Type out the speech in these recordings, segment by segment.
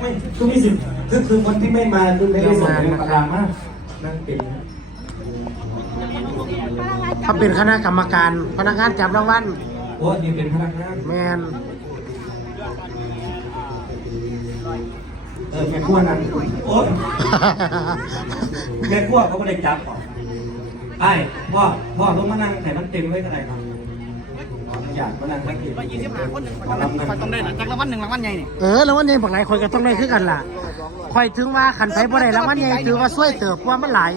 ไม่คือมีสิทธิ์คือคือคนที่ไม่มาคือไม่ได้ส่งเรื่องประดามากนั่นเป็นเขาเป็นคณะกรรมการพนักงานจับรางวัลโอ้นี่เป็นพนักงานแมนเออแม่ขั้วนั่นโอ้ยแม่ขั้วเขาไม่ได้จับหรอกไอ้พ่อพ่อลงมานั่งแต่มันเต็มไว้ก็ได้ครับขออนุ ญาตมานั่งสักทีไปยี่สิบห้าคนหนึ่งคนต้องได้นะจากรางวัลหนึ่งรางวัลใหญ่เนี่ยเออรางวัลใหญ่บางหลายคนก็ต้องได้คือกันล่ะคอยถึงว่าขันไปบ่ได้รางวัลใหญ่ถือว่าช่วยเติบเพราะว่ามันหลาย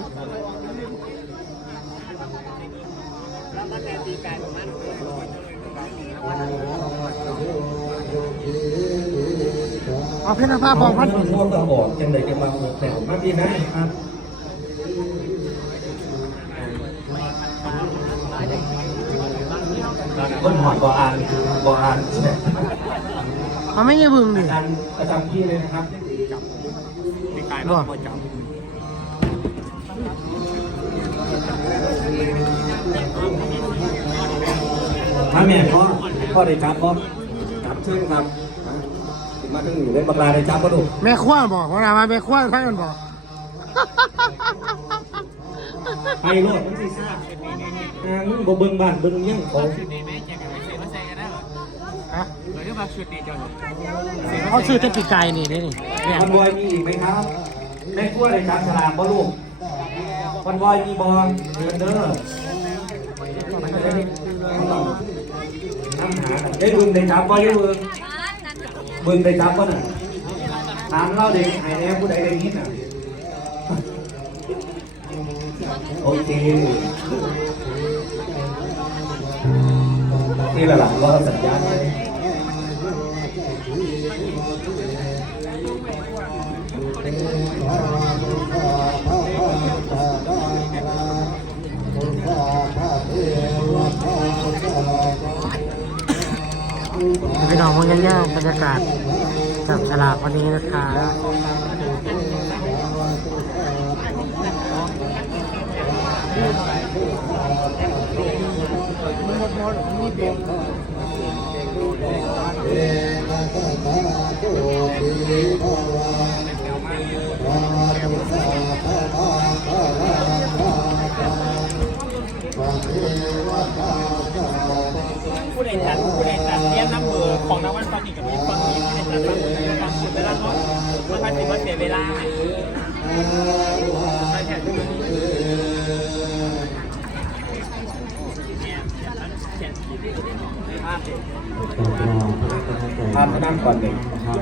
เอาเพื่อนภาพบอกพันพ่อก็บอกจังเลยจะมาหมดแต่มาพี่นะครับ คนหอดบ่อ่านบ่อ่านเขาไม่ยืบึงดิอาจารย์อาจารย์พี่เลยนะครับบ่มาแม่พ่อพ่อได้จับพ่อจับเชิญครับถึงมาถึงอยู่ในบักลาได้จับก็ดูแม่ขั้วบอกว่ามาแม่ขั้วทั้งนั้นบอก ไปโลดมันสิซ่าอ่ามึงบ่เบิ่งบ้านเบิ่งยังเขาฮะหรือว่าชุดนี้จะเขาซื้อแต่ปีกไก่นี่นี่นี่เนี่ยคอนวอยมีอีกไหมครับได้กล้วยได้จับฉลากบ่ลูกคอนวอยมีบอลเดินเด้อน้ำหาได้บึงได้จับบ่ได้บึงบึงได้จับบ่น่ะถามเล่าเด็กหายแน่ผู้ใดได้ยินน่ะ โอเคนี่แหละหลังรอสัญญาณเลยพี่น้องมันยากๆบรรยากาศจับฉลากวันนี้นะคะ ผู้ใดจัดผู้ใดจัดเรียนน้ำเบอร์ของรางวัลตอนนี้กับมีตอนนี้ผู้ใดจัดน้ำเบอร์ความสุดเวลาเนาะมันพันถึงว่าเสียเวลาใช่ใช่ใช่ ทานก็นั่งก่อนเด็กอะระ